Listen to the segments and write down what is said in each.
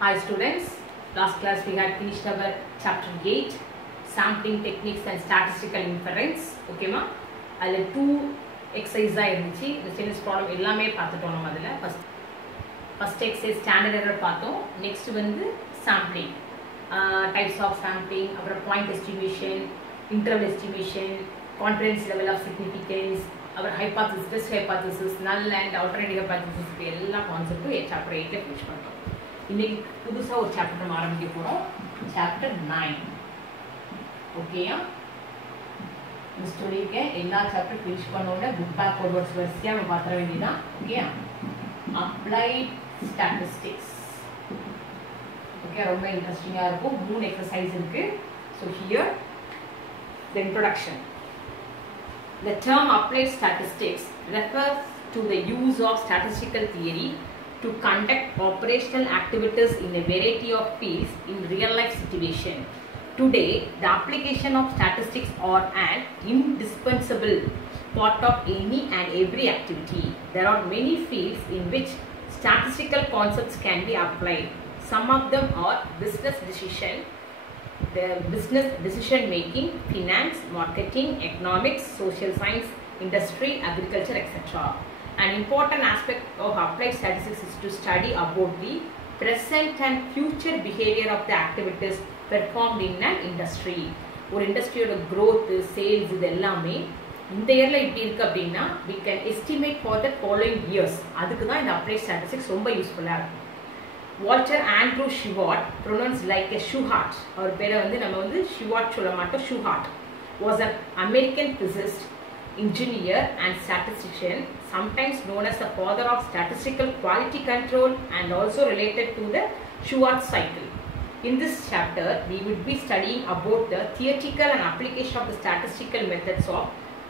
Hi students, last class we had finished our chapter 8, sampling techniques and statistical inference. Okay ma? அதில் 2 exercise இருந்துச்சு. இந்த status problem எல்லாமே பார்த்துட்டோம் நம்ம அதில். ஃபர்ஸ்ட் எக்ஸசைஸ் ஸ்டாண்டர்ட் எரர் பார்த்தோம். நெக்ஸ்ட் வந்து சாம்பிளிங், டைப்ஸ் ஆஃப் சாம்பிளிங், அப்புறம் point estimation, interval estimation, confidence level of significance, அப்புறம் hypothesis, best hypothesis, null and alternative hypothesis, எல்லா கான்செப்டும் சாப்டர் 8ல ஃபினிஷ் பண்ணிட்டோம். இன்னைக்கு புதுசாக ஒரு சாப்டர் நம்ம ஆரம்பிக்க போகிறோம், சாப்டர் 9. ஓகேயா? சொல்லியிருக்கேன் எல்லா சாப்டர் ஃபினிஷ் பண்ணோட புக் பேக் வேர்ட்ஸ் வரிசையாக நம்ம பார்த்துட வேண்டியதான். ஓகேயா? Applied statistics. ஓகே, ரொம்ப இன்ட்ரெஸ்டிங்காக இருக்கும். 3 எக்ஸசைஸ் இருக்கு. So here the introduction. The term applied statistics refers to the use of statistical theory to conduct operational activities in a variety of fields in real life situation. Today, the application of statistics are an indispensable part of any and every activity. There are many fields in which statistical concepts can be applied. Some of them are business decision making, finance, marketing, economics, social science, industry, agriculture, etc. An important aspect of applied statistics is to study about the present and future behavior of the activities performed in an industry. ஒரு இண்டஸ்ட்ரியோட growth, sales இது எல்லாமே இந்த இயர்ல இப்படி இருக்கு அப்படின்னா we can estimate for the following years. அதுக்கு தான் இந்த applied statistics ரொம்ப யூஸ்ஃபுல்லாக இருக்கும். Walter Andrew Shewhart, pronounced like a Shewhart, அவர் பேரை வந்து நம்ம வந்து ஷிவார்ட் சொல்ல மாட்டோம், Shewhart, was an American physicist, engineer and statistician, sometimes known as the father of statistical quality control and also related to the Shewhart cycle. In this chapter, we will be studying about the theoretical and application of the statistical methods of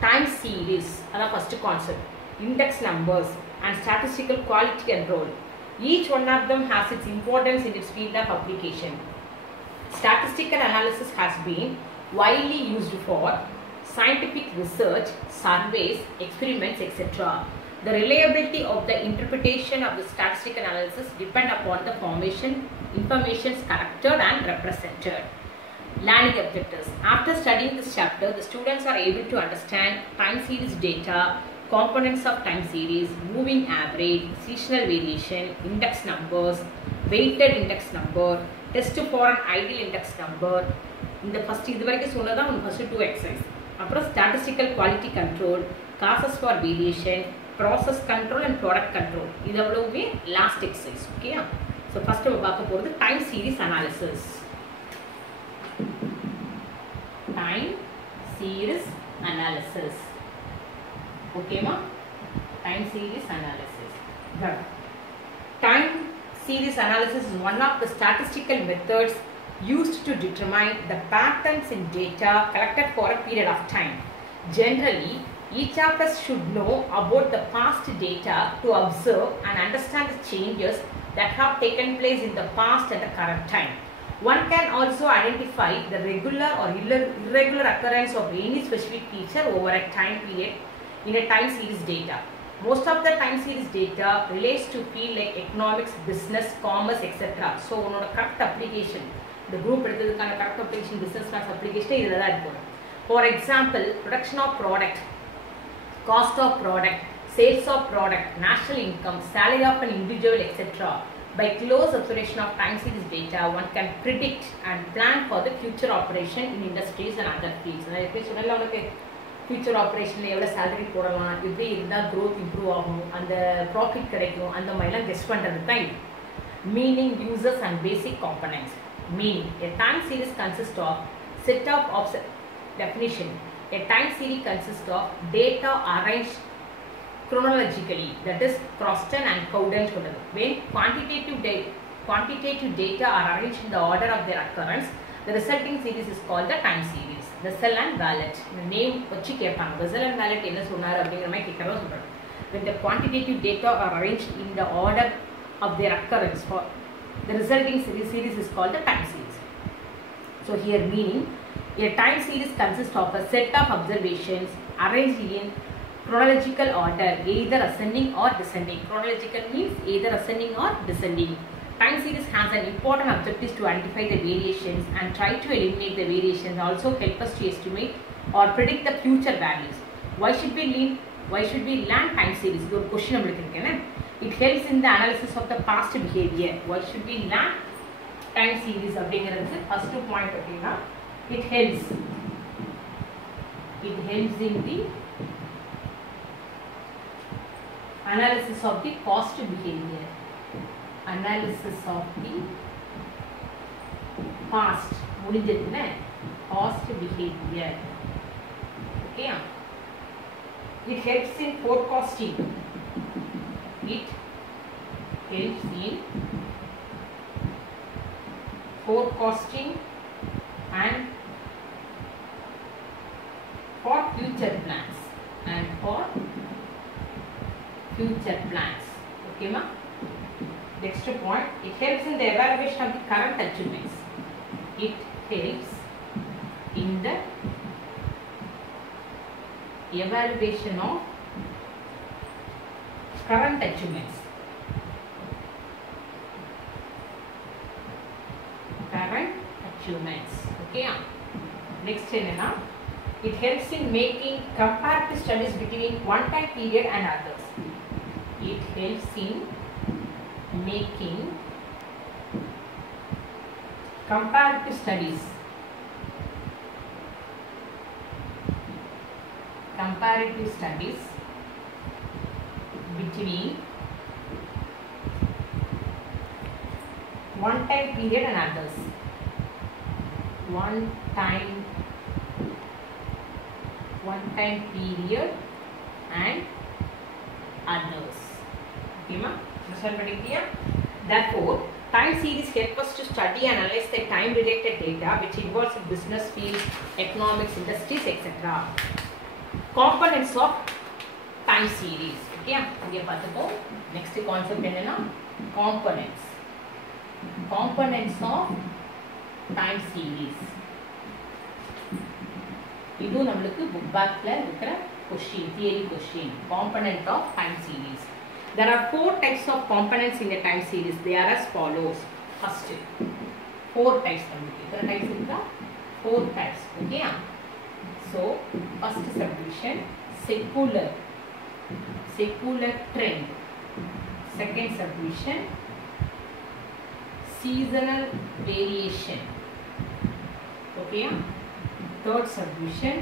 time series, that's first concept, index numbers and statistical quality control. Each one of them has its importance in its field of application. Statistical analysis has been widely used for scientific research, surveys, experiments, etc. The reliability of the interpretation of the statistical analysis depend upon the information collected and represented. Learning objectives. After studying this chapter, the students are able to understand time series data, components of time series, moving average, seasonal variation, index numbers, weighted index number, test for an ideal index number. In the first இது வரைக்கும் சொன்னதா உங்க first 2 exercise. அப்புறம் statistical quality control, causes for variation, process control and product control. இது அவ்வளவுமே last exercise. ஓகேயா? So first நம்ம பார்க்க போறது time series analysis. Time series analysis. Okay ma? Time series analysis. Good. Time series analysis is one of the statistical methods used to determine the patterns in data collected for a period of time. Generally, each of us should know about the past data to observe and understand the changes that have taken place in the past and the current time. One can also identify the regular or irregular occurrence of any specific feature over a time period in a time series data. Most of the time series data relates to field like economics, business, commerce, etc. So, one correct application, the group correct application, business maths application is there. For example, production of product, cost of product, sales of product, national income, salary of an individual, etc. By close observation of time series data, one can predict and plan for the future operation in industries and other fields. Future ஆப்ரேஷனில் எவ்வளோ salary போடலாம், எப்படி இருந்தால் growth improve ஆகும், அந்த profit கிடைக்கும், அந்த மாதிரிலாம் கெஸ் பண்ணுறது தான் இது. Meaning, users and basic components. Meaning, a time series consists of set of definition. A time series consists of data arranged chronologically, that is Croston and Cowden சொல்றது. When quantitative data are arranged in the order of their occurrence, the resulting series is called the time series. Russell and Wallet, the name வச்சு கேட்பாங்க. Russell and Wallet என்ன சொன்னார் அப்படிங்கிற மாதிரி கேட்கறதா சொல்றாங்க. When the quantitative data are arranged in the order of their occurrence, for the resulting series is called the time series. So here meaning, a time series consists of a set of observations arranged in chronological order, either ascending or descending. Chronological means either ascending or descending. Time series has an important objective to identify the variations and try to eliminate the variations, also help us to estimate or predict the future values. Why should we learn time series? This is a question. It helps in the analysis of the past behavior. Why should we learn time series? First point, it helps in the analysis of the past behavior. Analysis of the past behavior. Okay. It helps in forecasting. It helps in forecasting and for future plans. Okay, ma? Next point, it helps in the evaluation of the current achievements. It helps in the evaluation of current achievements. Okay. Next, it helps in making comparative studies between one time period and others. It helps in making comparative studies between one time period and others. One time period and others. Okay, ma? Therefore, time series help us to study and analyze the time related data which involves business fields, economics, industries, etc. Components of time series. Okay, next concept is components of time series. This is book back question, theory question. Component of time series. There are 4 types of components in the time series. They are as follows. First, 4 types. 4 types. Okay. So, first subdivision, secular trend. Second subdivision, seasonal variation. Okay. Third subdivision,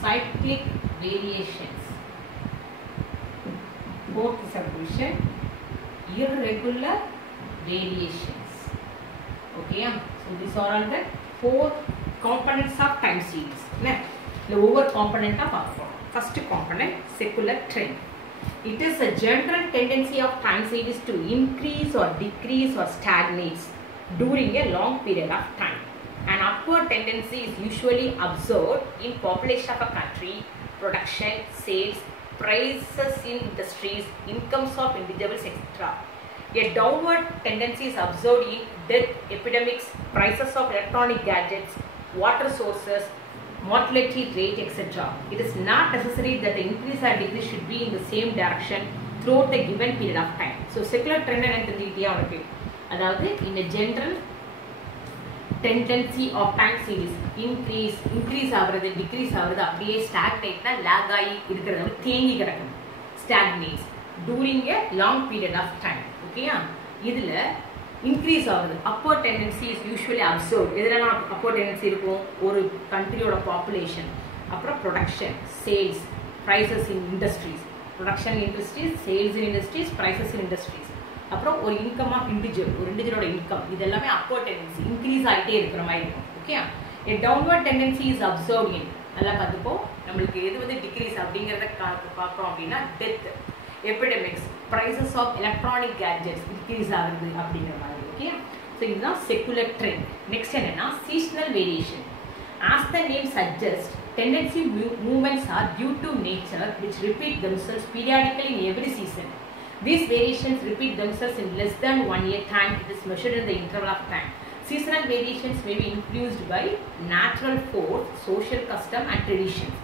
cyclic variations. Fourth subdivision, irregular variations. Okay. So these are all the 4 components of time series. The over component of our first component, secular trend. It is a general tendency of time series to increase or decrease or stagnates during a long period of time. An upward tendency is usually observed in population of a country, production, sales, prices in industries, incomes of individuals, etc. A downward tendency is observed in death, epidemics, prices of electronic gadgets, water sources, mortality rate, etc. It is not necessary that the increase or decrease should be in the same direction throughout a given period of time. So, secular trend and in a general tendency of time series, increase ஆகிறது, decrease ஆகிறது, அப்படியே stagnate னா lag ஆகி இருக்கிறது, தேங்கி கிடக்கும், stagnates during a long period of time. ஓகேயா? இதுல increase ஆகுது, upward tendency is usually observed. எதுலனா upward tendency இருக்கும்? ஒரு countryயோட population, அப்புறம் production, sales, prices in industries, production in industries, sales in industries, prices in industries. அப்புறம் ஒரு இன்கம் ஆஃப் இண்டிவிஜுவல், ஒரு இண்டிவிஜுவலோட income, இது எல்லாமே அப்வர்ட் டெண்டன்சி, இன்க்ரீஸ் ஆகிட்டே இருக்கிற மாதிரி இருக்கும். Okay, a downward tendency is observed in, நல்லா பார்த்துப்போம். நம்மளுக்கு எது வந்து டிக்ரீஸ் அப்படிங்கிறத பார்க்குறோம் அப்படின்னா death, epidemics, prices of electronic gadgets decrease ஆகுது அப்படிங்கிற மாதிரி. ஓகே, ஸோ இதுதான் செக்குலர் ட்ரெண்ட். நெக்ஸ்ட் என்னன்னா seasonal variation. As the name suggests, tendency movements are due to nature which repeat themselves periodically in every season. These variations repeat themselves in less than 1 year time. It is measured in the interval of time. Seasonal variations may be influenced by natural force, social custom and traditions.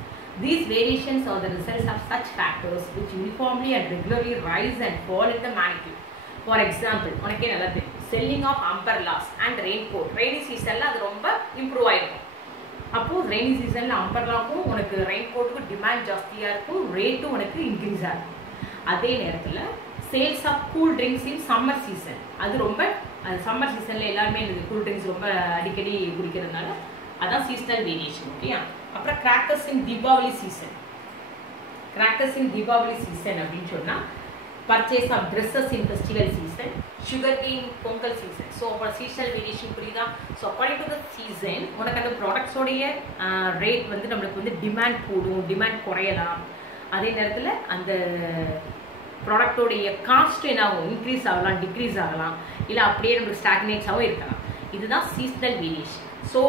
These variations are the results of such factors which uniformly and regularly rise and fall in the magnitude. For example உனக்கே நல்லா தெரியும், selling of umbrellas and raincoat. Rainy சீசனில் அது ரொம்ப improve ஆகிருக்கும். அப்போது rainy சீசனில் அம்பர்லாக்கும் உனக்கு ரெயின்கோட்டுக்கும் டிமாண்ட் ஜாஸ்தியாக இருக்கும், ரேட்டும் உனக்கு இன்க்ரீஸ் ஆகும். அதே நேரத்தில் sales of cool drinks in summer season, அது ரொம்ப சம்மர் சீசனில் எல்லாருமே இந்த கூல் ட்ரிங்க்ஸ் ரொம்ப அடிக்கடி குடிக்கிறதுனால அதான் சீசனல் வேரியேஷன். ஓகேயா. அப்புறம் crackers in Deepavali season. Crackers in Deepavali season அப்படின்னு சொன்னால் purchase of dresses in festival season, sugar cane Pongal season. So அப்போ சீசனல் வேரியேஷன் புரியுதா? So according to the season உனக்கு அந்த ப்ராடக்ட்ஸோடைய ரேட் வந்து நம்மளுக்கு வந்து டிமாண்ட் கூடும், டிமாண்ட் குறையலாம். அதே நேரத்தில் அந்த ப்ராடக்டோடைய காஸ்ட் என்ன ஆகும், இன்க்ரீஸ் ஆகலாம், டிக்ரீஸ் ஆகலாம், இல்லை அப்படியே நம்மளுக்கு ஸ்டாக்னேட்ஸாகவும் இருக்கலாம். இதுதான் சீசனல் வேரியேஷன். ஸோ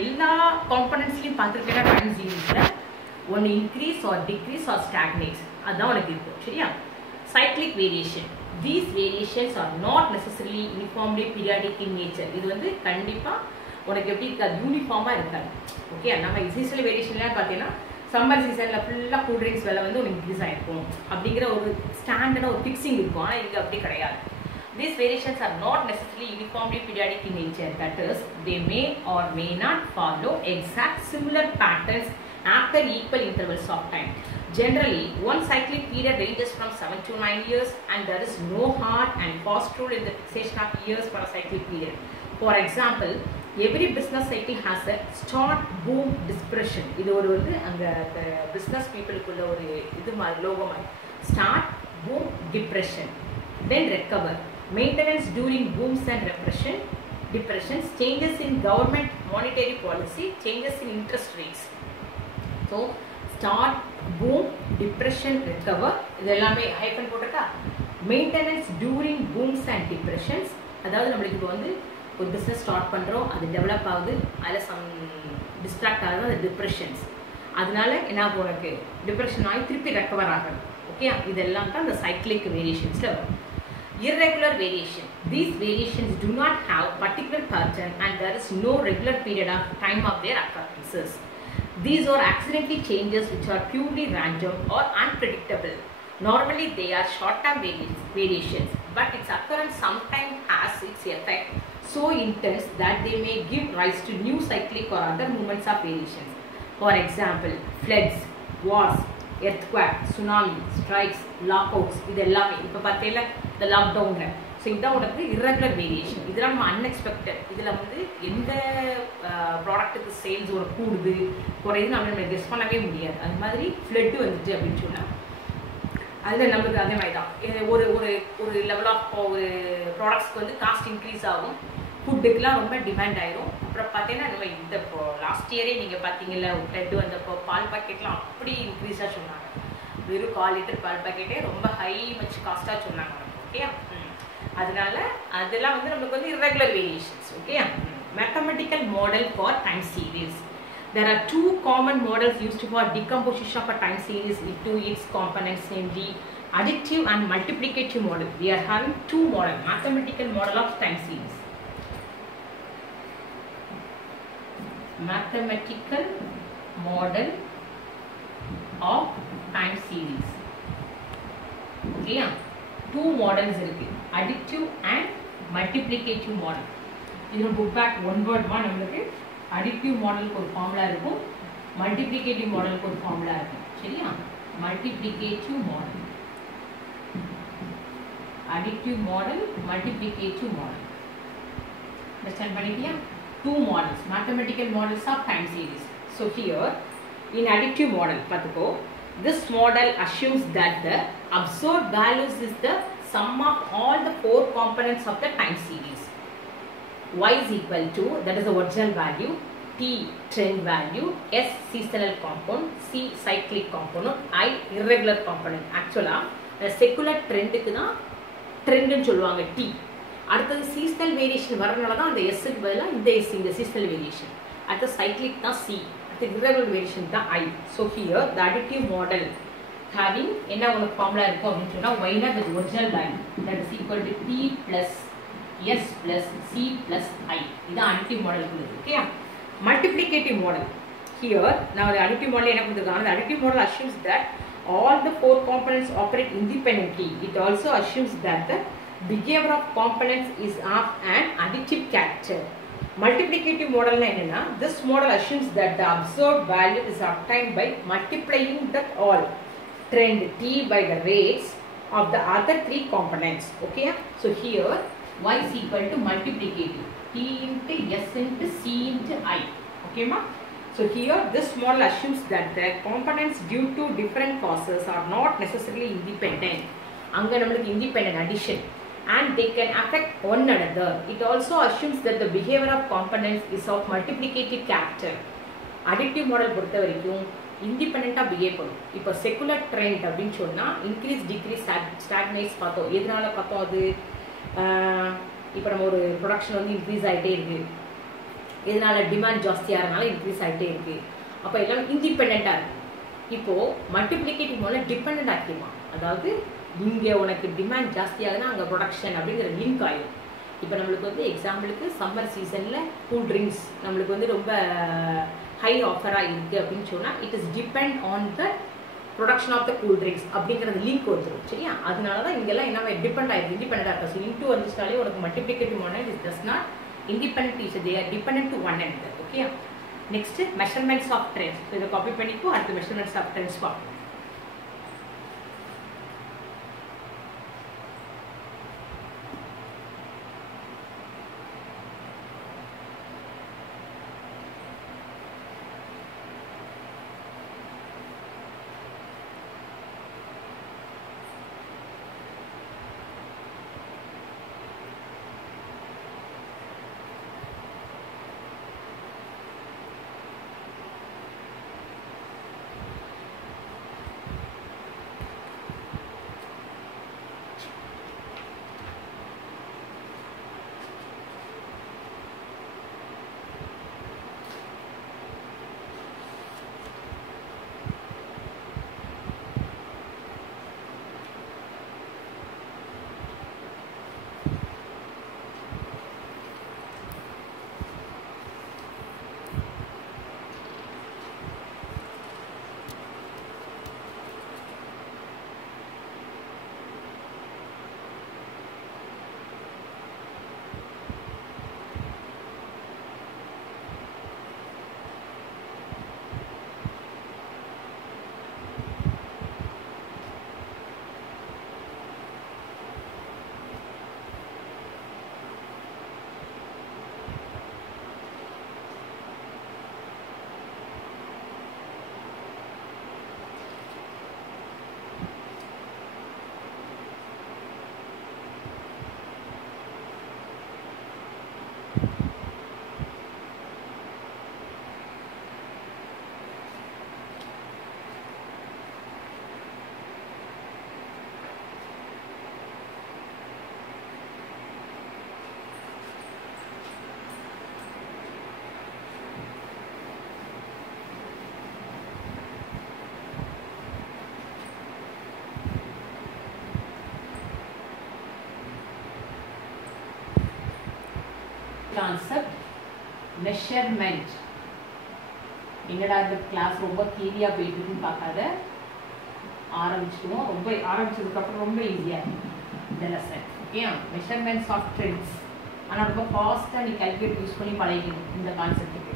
எல்லா காம்பனன்ட்ஸ்லையும் பார்த்துருக்கேன்னா டைம் சீரீஸில் ஒன்று இன்க்ரீஸ் ஆர் டிக்ரீஸ் ஆர் ஸ்டாக்னேட்ஸ் அதுதான் உனக்கு இருக்கும். சரியா. cyclic variation. These variations are not necessarily uniformly periodic in nature. இது வந்து கண்டிப்பாக உனக்கு எப்படி இருக்காது, யூனிஃபார்மாக இருக்காது. ஓகே. நம்ம சீசனல் வேரியேஷன்லாம் பார்த்தீங்கன்னா சம்மர் சீசனில் ஃபுல்லாக கூல் ட்ரிங்க்ஸ் விலை வந்து உனக்கு இன்க்ரீஸ் ஆகிருக்கும் அப்படிங்கிற ஒரு ஸ்டாண்டர்டாக ஒரு ஃபிக்ஸிங் இருக்கும். ஆனால் இங்கே அப்படி கிடையாது. These variations are not necessarily uniformly periodic in nature. That is, they may or may not follow exact similar patterns after equal intervals of time. Generally, one cyclic period ranges from 7 to 9 years, and there is no hard and fast rule in the fixation of years for a cyclic period. For example, every business cycle has a start, boom, depression. இது ஒரு வந்து அந்த business peopleக்குள்ள ஒரு இது மாதிரி logo மாதிரி. Start, boom, depression, then recover. Maintenance during booms and depressions, changes in government monetary policy, changes in interest rates. So start, boom, depression, recover. இது எல்லாமே ஹைபன் போட்டுட்டா. மெயின்டெனன்ஸ் டியூரிங் பூம்ஸ் அண்ட் டிப்ரெஷன்ஸ், அதாவது நம்மளுக்கு இப்போ வந்து ஒரு பிஸ்னஸ் ஸ்டார்ட் பண்ணுறோம், அது டெவலப் ஆகுது, அதில் சம் டிஸ்ட்ராக்ட் ஆகுது, அது டிப்ரெஷன்ஸ். அதனால என்ன ஆகும், உனக்கு டிப்ரெஷன் ஆகி திருப்பி ரெக்கவர் ஆகணும். ஓகே. இதெல்லாம் தான் இந்த சைக்ளிக் வேரியேஷன்ஸில் வரும். Irregular variation. These variations do not have particular pattern and there is no regular period of time of their occurrences. These are accidental changes which are purely random or unpredictable. Normally they are short-term variations, but its occurrence sometimes has its effect so intense that they may give rise to new cyclic or other movements of variations. For example, floods, wars, earthquake, tsunami, strikes, lockouts. இது எல்லாமே இப்போ பார்த்தீங்கன்னா இந்த லாக்டவுனில். So இதுதான் உனக்கு irregular variation. இதெல்லாம் நம்ம அன்எக்ஸ்பெக்டட். இதில் வந்து எந்த ப்ராடக்ட்டுக்கு சேல்ஸ் ஒரு கூடுது குறையுது நம்ம கெஸ் பண்ணவே முடியாது. அது மாதிரி ஃப்ளட்டு வந்துட்டு அப்படின்னு சொன்னால் அதில் நம்மளுக்கு அதே மாதிரி தான் ஒரு ஒரு ஒரு லெவல் ஆஃப் ஒரு ப்ராடக்ட்ஸ்க்கு வந்து காஸ்ட் இன்க்ரீஸ் ஆகும், ஃபுட்டுக்கெலாம் ரொம்ப டிமாண்ட் ஆயிரும். அப்புறம் பார்த்தீங்கன்னா நம்ம இந்த இப்போ லாஸ்ட் இயரே நீங்கள் பார்த்தீங்கல்ல ஃப்ளட்டு வந்தப்போ பால் பாக்கெட்லாம் அப்படி இன்க்ரீஸாக சொன்னாங்க. வெறும் 1/4 லிட்டர் பால் பாக்கெட்டே ரொம்ப ஹை மச் காஸ்ட்டாக சொன்னாங்க. ஓகே. அதனால அதெல்லாம் வந்து நம்மளுக்கு வந்து irregular variations. Okay. Mathematical model for time series. There are two common models used for decomposition of a time series into its components, namely additive and multiplicative model. We are having two models, mathematical model of time series. Mathematical model of time series. Okay. Two models இருக்கு, additive and multiplicative model. இது book back one வேர்ட்மா நம்மளுக்கு additive மாடலுக்கு ஒரு formula இருக்கும், multiplicative மாடலுக்கு ஒரு formula இருக்கும். சரியா. multiplicative model, additive model, multiplicative model. Understand பண்ணிட்டியா? Two models, mathematical models of time series. So here in additive model பார்த்துக்கோ, this model assumes that the observed values is the sum of all the 4 components of the time series. Y is equal to, that is the original value, T trend value, S seasonal component, C cyclic component, I irregular component. Actually the secular trendக்கு தான் ட்ரெண்ட்னு சொல்லுவாங்க T. அடுத்தது seasonal variation வரனால தான் அந்த S க்கு பதிலா இந்த S, இந்த seasonal variation. அடுத்த cyclic தான் C, அடுத்த irregular variation தான் I. So here the additive model having என்ன உங்களுக்கு ஃபார்முலா இருக்கும் அப்படின்னு சொன்னா y na the original value, that is equal to T plus S plus C plus I. இதுதான் additive model குள்ளது. Okay. multiplicative model, here now the additive model என்ன கொடுத்திருக்காங்க, the additive model assumes that all the 4 components operate independently. It also assumes that the behavior of components is of an additive character. Multiplicative model enna, this model assumes that the observed value is obtained by multiplying the all trend t by the rates of the other three components. Okay, so here y is equal to multiplicative t into s into c into I. Okay ma. So here this model assumes that the components due to different causes are not necessarily independent. Anga namakku independent addition and they can affect one another. It also assumes that the behavior of components is of multiplicative character. Additive model பொறுத்த வரைக்கும் independent behave பண்ணும். இப்போ secular trend அப்படினு சொன்னா increase decrease stagnates பார்த்தோம். எதனால பார்த்தோம் அது இப்போ நம்ம ஒரு ப்ரொடக்ஷன் வந்து இன்க்ரீஸ் ஆகிட்டே இருக்கு, இதனால டிமாண்ட் ஜாஸ்தியாகிறதுனால இன்க்ரீஸ் ஆகிட்டே இருக்கு, அப்போ எல்லாம் இண்டிபெண்ட்டாக இருக்கு. இப்போது மல்டிப்ளிகேட்டிவ் மூலம் டிபெண்ட் ஆக்கிடுமா, அதாவது இங்கே உனக்கு டிமாண்ட் ஜாஸ்தியாகுதுன்னா அங்கே ப்ரொடக்ஷன் அப்படிங்கிற லிங்க் ஆகிடும். இப்போ நம்மளுக்கு வந்து எக்ஸாம்பிளுக்கு சம்மர் சீசனில் கூல் ட்ரிங்க்ஸ் நம்மளுக்கு வந்து ரொம்ப ஹை ஆஃபராக இருக்குது அப்படின்னு சொன்னால் it is depend on the production of the cool drinks அப்படிங்கிறது லிங்க் வந்துடும். சரியா, அதனால தான் இங்கெல்லாம் என்ன டிபெண்ட் ஆகிருக்கு, இண்டிபெண்டாக இருக்கா. ஸோ இன்டூ வந்துச்சுனாலே உனக்கு multiplicative model is just not independent each they are dependent to one another. Okay, next measurements of trends. So இத காப்பி பண்ணிக்கோ, அடுத்து measurements of trends பார்ப்போம். Concept measurement. என்னடா இந்த கிளாஸ் ரொம்ப தியரியா போயிட்டு இருக்குன்னு பார்க்காத, ஆரம்பிச்சிடுவோம். ரொம்ப ஆரம்பிச்சதுக்கு அப்புறம் ரொம்ப ஈஸியா இந்த lesson. Okay, measurements of trends. ஆனால் ரொம்ப ஃபாஸ்ட்டாக நீ கால்குலேட் யூஸ் பண்ணி பழகிக்கணும் இந்த கான்செப்ட்டுக்கு.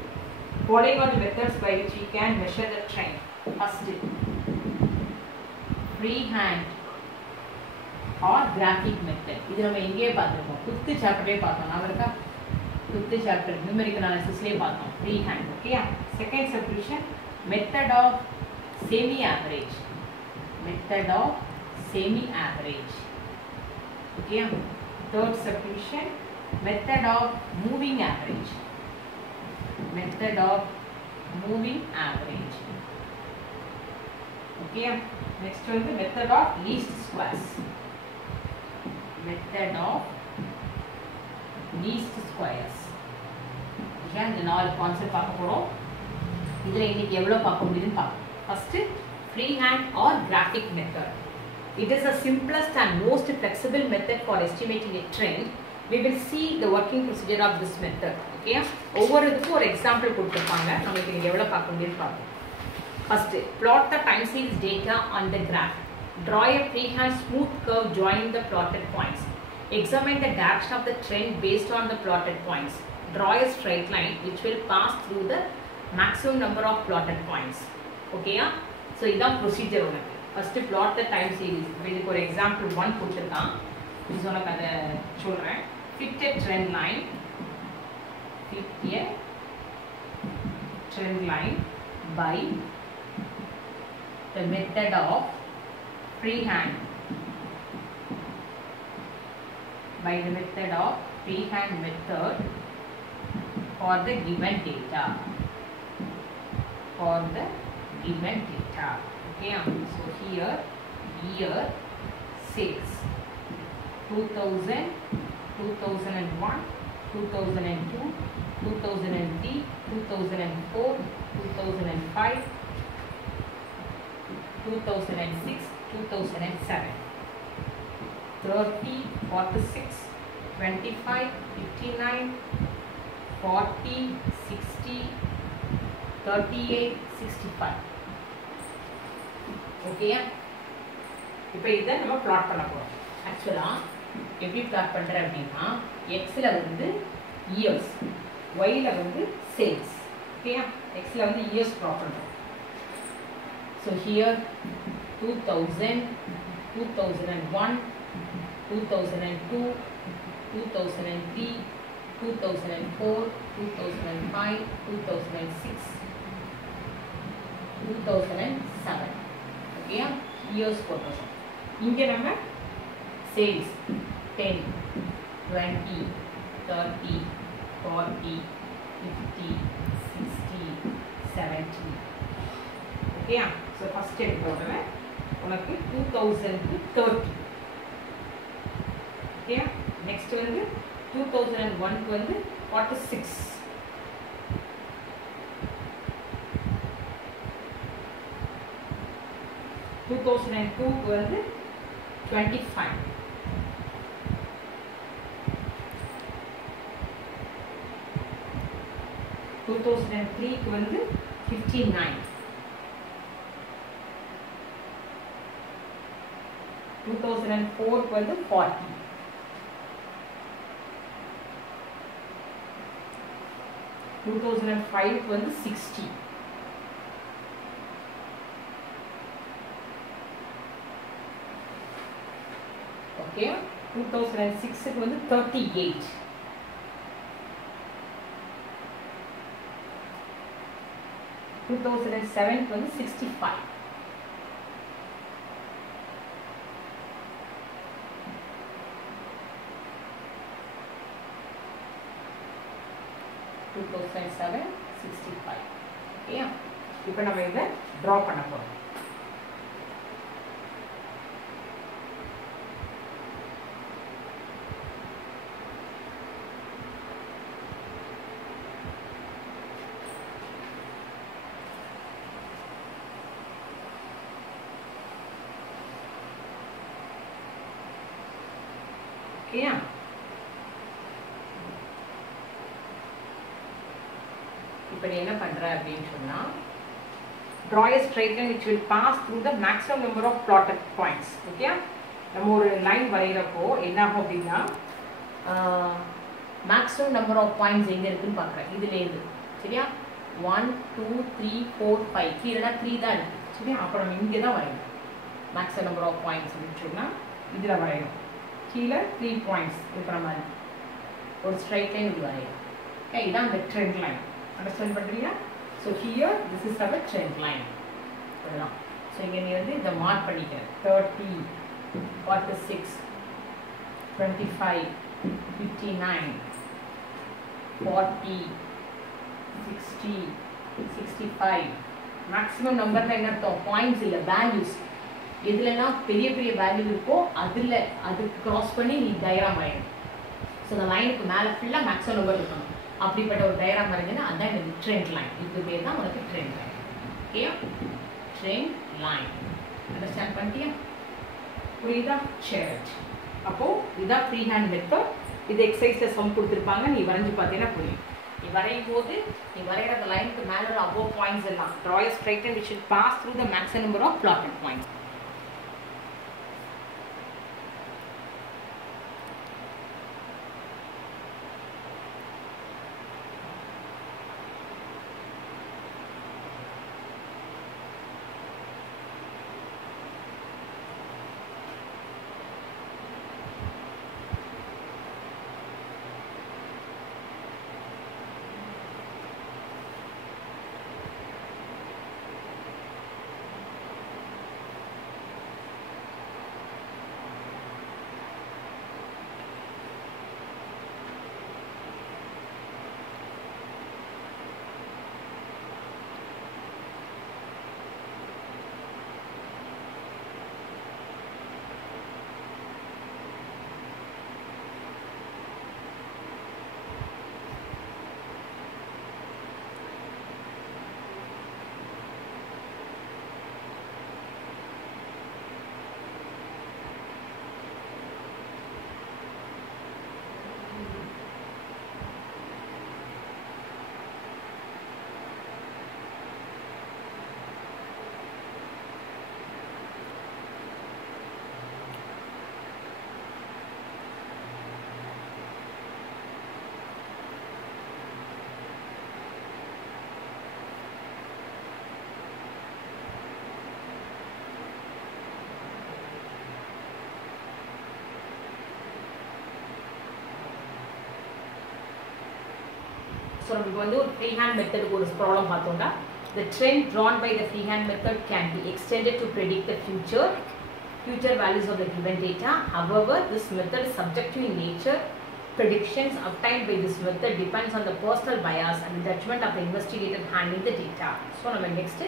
Following are the methods by which we can measure the trend. First, freehand or graphic method. இது நம்ம எங்கேயே பார்த்துருக்கோம், 5th சாப்டரே பார்த்தோம். நான் இருக்கா 5th chapter numerical analysis ले பார்த்தோம் freehand. Okay, second substitution method of semi average. Okay, third substitution method of moving average. Okay, next one the method of least squares. இந்த 4 கான்செப்ட் பார்க்க போறோம். இதுல இன்னைக்கு எவ்வளவு பார்க்க முடியும்னு பார்ப்போம். First freehand or graphic method. It is the simplest and most flexible method for estimating a trend. We will see the working procedure of this method. Okay, ஒவ்வொரு இதுக்கும் ஒரு எக்ஸாம்பிள் கொடுத்திருப்பாங்க. நமக்கு இன்னைக்கு எவ்வளவு பார்க்க முடியும்னு பார்ப்போம். First, plot the time series data on the graph. Draw a freehand smooth curve joining the plotted points. Examine the direction of the trend based on the plotted points. Draw a straight line which will pass through the maximum number of plotted points. Okay? So, this is the procedure. First, plot the time series. For example, one கொடுத்திருக்கான். This one I சொல்றேன். Fit a trend line. Fit a trend line by the method of freehand. By the method of freehand method for the given data. For the given data. Okay, so here year sales 2000, 2001, 2002, 2003, 2004, 2005, 2006, 2007. 30, 46, 25, 59, 40, 60, 38, 65. Okay? இப்போ இதை நம்ம plot பண்ண போறோம். Actually, எப்படி plot பண்றேன் அப்படின்னா Xல வந்து years, Yல வந்து sales. Okay? Xல வந்து years plot பண்றோம். So here 2000, 2001, 2002, 2003, 2004, 2005, 2006, 2007. Okay, years போட்டோம். இங்க நம்ம sales 10, 20, 30, 40, 50, 60, 70. Okay, so first எடுத்துக்கோங்க. உனக்கு 2000 to 30. Okay, next வந்து 2001 க்கு வந்து 46. 2002 க்கு வந்து 25. 2003 க்கு வந்து 59. 2004 க்கு வந்து 40. 2005 க்கு வந்து 60. 2006 க்கு வந்து 38. 2007 க்கு வந்து 65. 2007, 65. Okay, இப்போ நம்ம இதை draw பண்ண போறோம். Okay, இப்போ நீ என்ன பண்ற அப்படினு சொன்னா draw a straight line which will pass through the maximum number of plotted points. Okay, நம்ம ஒரு லைன் வரையறப்போ என்ன ஆகும் அப்படினா maximum number of points எங்க இருக்குன்னு பார்க்கறேன். இதுல இருந்து சரியா 1 2 3 4 5 கீழனா 3 தான் இருக்கு. சரியா, அப்ப நம்ம இங்க தான் வரையணும். maximum number of points னு சொன்னா இதுல வரையணும். கீழ 3 points இருக்கிற மாதிரி ஒரு straight line இது வரையணும். Okay, இதான் அந்த trend line. Understand பண்றீங்களா? So here this is our trend line. அவ்வளவுதான். So இங்க நீ வந்து இத மார்க் பண்ணிக்க. 30, 46, 25, 59, 40, 60, 65. maximum numberல என்ன அர்த்தம்? பாயிண்ட்ஸ் இல்ல, வேல்யூஸ். எதுலலாம் பெரிய பெரிய வேல்யூ இருக்கோ அதுல அது கிராஸ் பண்ணி நீ டயகிராம் வரையணும். ஸோ அந்த லைனுக்கு மேலே ஃபுல்லாக மேக்ஸிமம் நம்பர் இருக்கணும். அப்படிப்பட்ட ஒரு டயகிராம் வரைஞ்சினா அதான் எனக்கு ட்ரெண்ட் லைன். இது பேர் தான் உனக்கு trend line. Okay, trend line. Understand பண்ணிட்டியா? புரியுதா? சரி. அப்போது இதான் ஃப்ரீ ஹேண்ட் மெத்தட். இது எக்ஸசைஸில் சம் கொடுத்துருப்பாங்க, நீ வரைஞ்சி பார்த்தீங்கன்னா புரியும். நீ வரையும் போது நீ வரைகிற அந்த லைனுக்கு மேலே உள்ள அபோவ் பாயிண்ட்ஸ் எல்லாம் draw a straight line which will pass through the maximum number of plotted points. So நமக்கு வந்து ஒரு freehand மெத்தடுக்கு ஒரு ப்ராப்ளம் பார்த்தோம்னா the trend drawn by the freehand method can be extended to predict the future values of the given data. However, this method is subjective in nature. Predictions obtained by this method depends on the personal bias and the judgment of the investigator handling the data. So, நம்ம next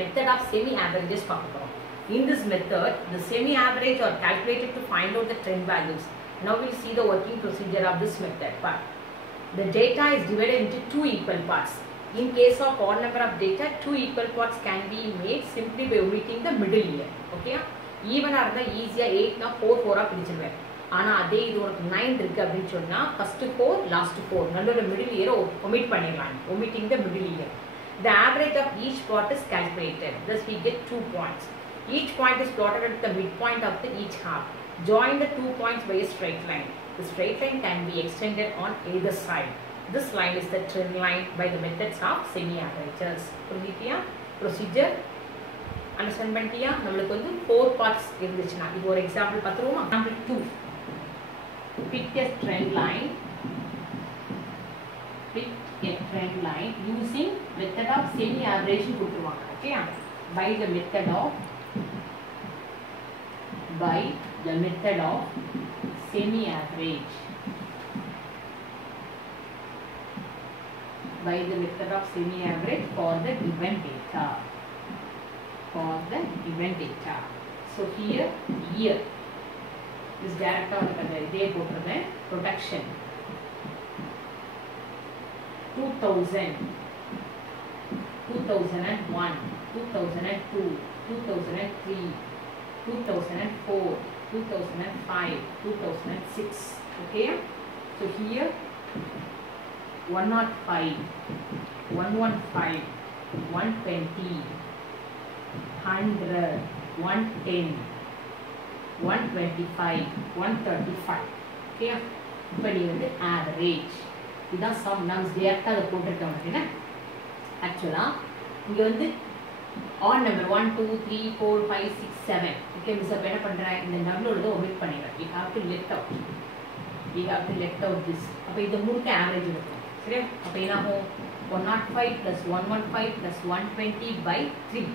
method of semi-averages பார்க்க போறோம். In this method, the semi-average are calculated to find out the trend values. Now we will see the working procedure of this method. But the data is divided into two equal parts. In case of odd number of data, two equal parts can be made simply by omitting the middle year. Okay? ஈவனாக இருந்தால் ஈஸியாக 8னா 4 பிடிச்சிருவேன். ஆனால் அதே இது உனக்கு 9 இருக்குது அப்படின்னு சொன்னால் ஃபஸ்ட்டு 4 லாஸ்ட்டு 4 நல்ல மிடில் இயரை ஒமிட் பண்ணிடலாம். Omitting the middle year. The average of each part is calculated. Thus we get 2 points. Each point is plotted at the midpoint of the each half. Join the 2 points by a straight line. The straight line can be extended on either side. This line is the trend line by the methods of semi-averages. புரிஞ்சிட்டியா? Procedure understand பண்ணிட்டியா? நம்மளுக்கு வந்து 4 parts இருந்துச்சுன்னா இது ஒரு example பார்த்துருவோமா? Example 2. Pick a trend line. Pick a trend line using method of semi-average கொடுத்துருவாங்க. Okay? By the method of semi-average. By the method of semi-average for the given data. So here year is direct on the production 2000, 2001, 2002, 2003, 2004, 2005, 2006. Okay, so here 105, 115, 120, 100, 110, 125, 135. Okay, இப்போ நீ வந்து average இதுதான் some nums டேரெக்டாக அதை போட்டுருக்கோம் அப்படின்னா ஆக்சுவலாக இங்கே வந்து ஆன் நம்பர் 1, 2, 3, 4, 5, 6, 7. ஓகே மிஸ் அப்போ என்ன பண்ணுறேன் இந்த நம்பரோட ஒமிட் பண்ணிடுறேன். You have to left out this. அப்போ இதை முழுக்க ஆவரேஜ் இருக்கும். சரியா? அப்போ என்னாகும் 105 + 115 + 120 by 3.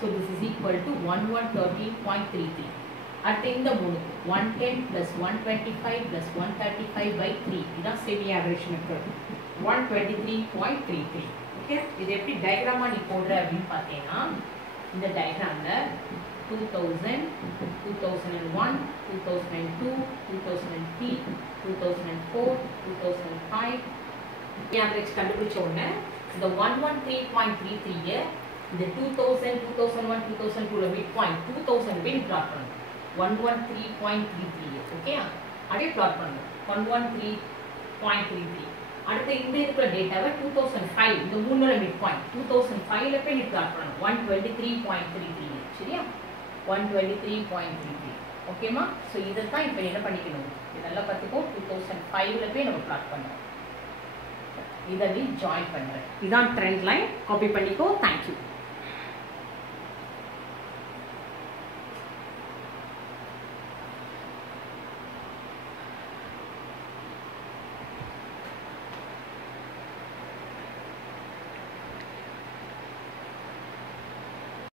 So this is equal to 1113.33. அடுத்து இந்த மூணு 110 + 125 + 135 by 3. இதுதான் செமி ஆவரேஜ் மெத்தட். 123.33. ஓகே, இது எப்படி டயக்ராமா நீ போடுற அப்படின்னு பார்த்தீங்கன்னா இந்த டயக்ராம்ல 2000, 2001, 2002, 2003, 2004, 2005 ஆவரேஜ் கண்டுபிடிச்ச உடனே இந்த 113.33 இந்த 2000, 2001, 2002 மிட் பாயிண்ட் 2000 போய் பிளாட் பண்ணணும். 113.33. ஓகே, அதே பிளாட் பண்ணணும் 113.33. அடுத்து இந்த இருக்கிற டேட்டாவை 2005 இந்த மூணோட மிட் பாயிண்ட் 2005ல போய் நீ பிளாட் பண்ணணும் 123.33. சரியா? 123.33. ஓகேமா? ஸோ இதைத்தான் இப்போ என்ன பண்ணிக்கணும், இதெல்லாம் பார்த்துக்கோ. 2005ல போய் நம்ம பிளாட் பண்ணோம். இதை நீ ஜாயின் பண்ணுறேன். இதான் ட்ரெண்ட் லைன். காப்பி பண்ணிக்கோ. தேங்க்யூ.